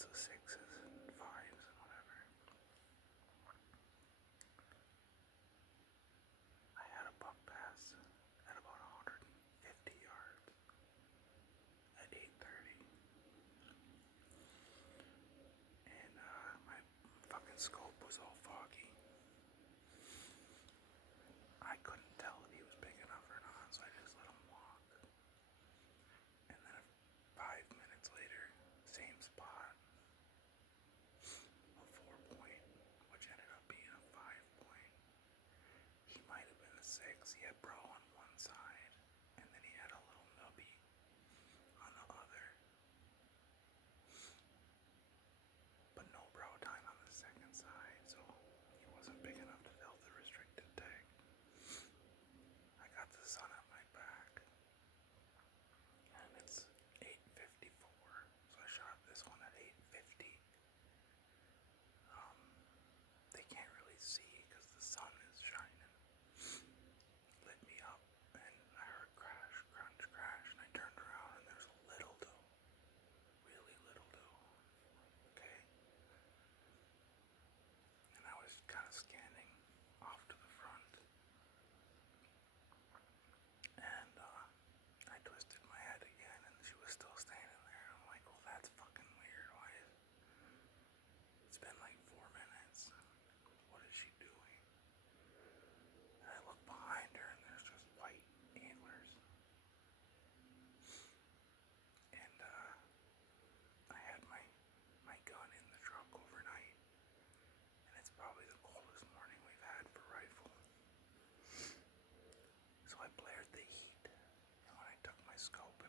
lots of sixes and fives and whatever. I had a buck pass at about 150 yards at 8:30, and my fucking scope was all foggy. I couldn't tell if he was big enough or not, so I just let him walk. And then 5 minutes later, same spot, a 4-point, which ended up being a 5-point. He might have been a 6. He had bro on one side, and then he had a little nubby on the other. But no bro time on the second side, so he wasn't big enough to fill the restricted tag. I got the sun at my back, and it's 8:54, so I shot this one at 8:50. They can't really see because the sun is shining. Lit me up, and I heard crash, crunch, crash, and I turned around, and there's a little doe, really little doe, okay? And I was kind of scanning off to the front, and I twisted my head again, and she was still standing there. I'm like, well, that's fucking weird. Why is... It's been like 4 minutes. What is she doing? And I look behind her, and there's just white antlers. And I had my gun in the truck overnight, and it's probably the coldest morning we've had for rifle. So I blared the heat, and when I took my scope